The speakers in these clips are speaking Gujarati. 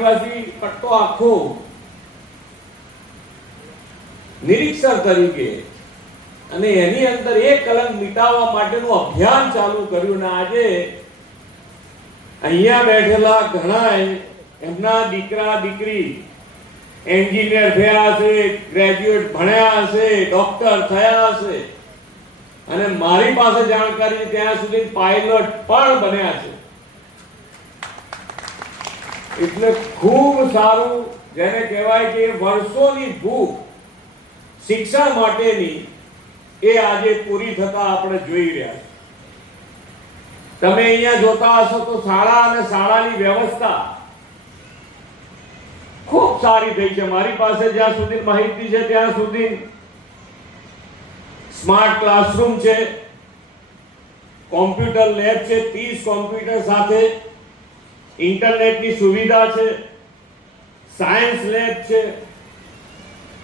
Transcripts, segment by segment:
આદિવાસી પટ્ટો આખો નિરીક્ષક તરીકે અને એની અંદર એક કલંક મિટાવવા માટેનું અભિયાન ચાલુ કર્યું. ને આજે અહીંયા બેઠેલા ઘણા એમના દીકરા દીકરી એન્જિનિયર થયા હશે, ગ્રેજ્યુએટ ભણ્યા હશે, ડોક્ટર થયા હશે, અને મારી પાસે જાણકારી ત્યાં સુધી પાયલોટ પણ બન્યા છે. એટલે ખૂબ સારું, જેને કહેવાય કે વર્ષોની ભૂખ શિક્ષણ માટેની એ આજે પૂરી થતા આપણે જોઈ રહ્યા છીએ. તમે અહીંયા જોતા હશો તો શાળા અને શાળાની વ્યવસ્થા ખૂબ સારી થઈ છે. મારી પાસે જ્યાં સુધી માહિતી છે ત્યાં સુધી સ્માર્ટ ક્લાસરૂમ છે, કોમ્પ્યુટર લેબ છે, 30 કોમ્પ્યુટર સાથે ઇન્ટરનેટની સુવિધા છે, સાયન્સ લેબ છે.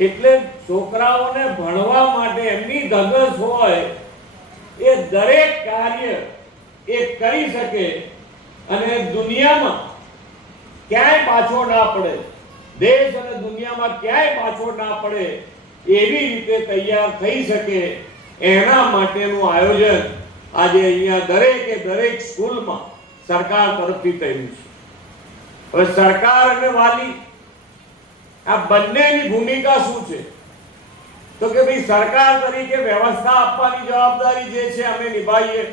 એટલે છોકરાઓને ભણવા માટે એમની ધગશ હોય એ દરેક કાર્ય એ કરી શકે અને દુનિયામાં ક્યાંય પાછો ના પડે, દેશ અને દુનિયામાં ક્યાંય પાછો ના પડે એવી રીતે તૈયાર થઈ શકે, એના માટેનું આયોજન આજે અહીંયા દરેક સ્કૂલમાં સરકાર તરફથી થયું છે. હવે સરકાર અને વાલી આ બંનેની ભૂમિકા શું છે? તો કે ભાઈ સરકાર તરીકે વ્યવસ્થા આપવાની જવાબદારી જે છે અમે નિભાવીએ,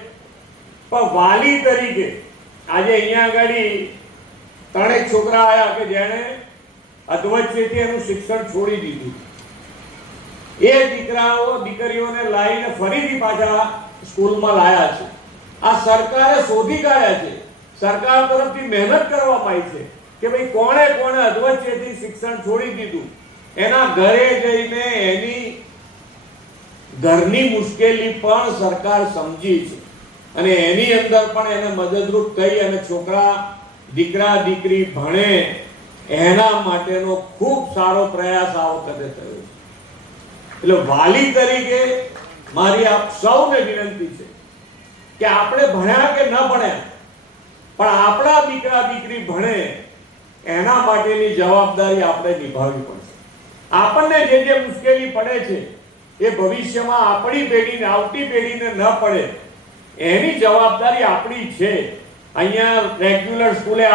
પણ વાલી તરીકે આજે અહીંયા આગળ 3 છોકરા આવ્યા કે જેણે અધવચ્ચેથી એનું શિક્ષણ છોડી દીધું. એ દીકરાઓ દીકરીઓને લાવીને ફરીથી પાછા સ્કૂલમાં લાયા છે. આ સરકારે શોધી કાઢ્યા છે, સરકાર તરફથી મહેનત કરવામાં આવી છે કે ભાઈ કોણે અધવચ્ચેથી શિક્ષણ છોડી દીધું, એના ઘરે જઈને એની ઘરની મુશ્કેલી પણ સરકાર સમજી છે અને એની અંદર પણ એને મદદરૂપ થઈ અને છોકરા દીકરા દીકરી ભણે એના માટેનો ખૂબ સારો પ્રયાસ આ વખતે થયો છે. એટલે વાલી તરીકે મારી આપ સૌને વિનંતી છે કે આપણે ભણ્યા કે ન ભણ્યા પણ આપણા દીકરા દીકરી ભણે એના માટેની જવાબદારી આપણે નિભાવવી પડશે. આપણને જે મુશ્કેલી પડે છે એ ભવિષ્યમાં આપણી પેઢીને, આવતી પેઢીને ન પડે એની જવાબદારી આપણી છે. અહીંયા રેગ્યુલર સ્કૂલે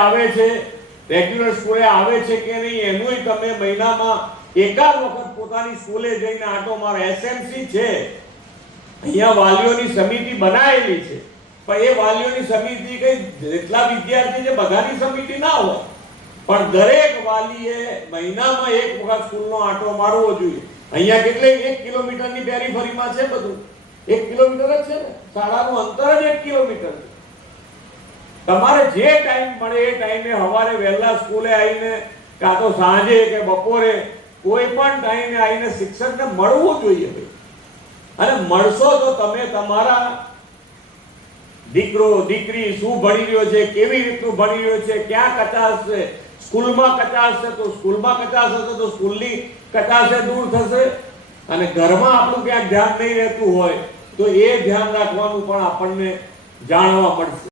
આવે છે કે નહીં એનું તમે મહિનામાં એકાદ વખત પોતાની સ્કૂલે જઈને આટો મારો. એસએમસી છે, અહીંયા વાલીઓની સમિતિ બનાવેલી છે, પણ એ વાલીઓની સમિતિ કઈ જેટલા વિદ્યાર્થી છે બધાની સમિતિ ના હોય, પણ દરેક વાલીએ મહિનામાં એક વખત સ્કૂલનો આંટો મારવો જોઈએ. અહીંયા કેટલે 1 કિલોમીટરની પેરીફરીમાં છે, બધું 1 કિલોમીટર જ છે ને, શાળાનું અંતર જ 1 કિલોમીટર છે. તમારે જે ટાઈમ મળે એ ટાઈમે સવારે વહેલા સ્કૂલે આવીને કાં તો સાંજે કે બપોરે કોઈ પણ ટાઈમે આવીને શિક્ષકને મળવું જોઈએ ભાઈ. અને મળશો તો તમે તમારા દીકરો દીકરી શું ભણી રહ્યો છે, કેવી રીતનું ભણી રહ્યો છે, ક્યાં કચાશ છે, સ્કૂલમાં કચાશ છે તો સ્કૂલમાં કચાશ હશે તો સ્કૂલની કચાશ દૂર થશે, અને ઘરમાં આપણું ક્યાંક ધ્યાન નહીં રહેતું હોય તો એ ધ્યાન રાખવાનું પણ આપણને જાણવા મળશે.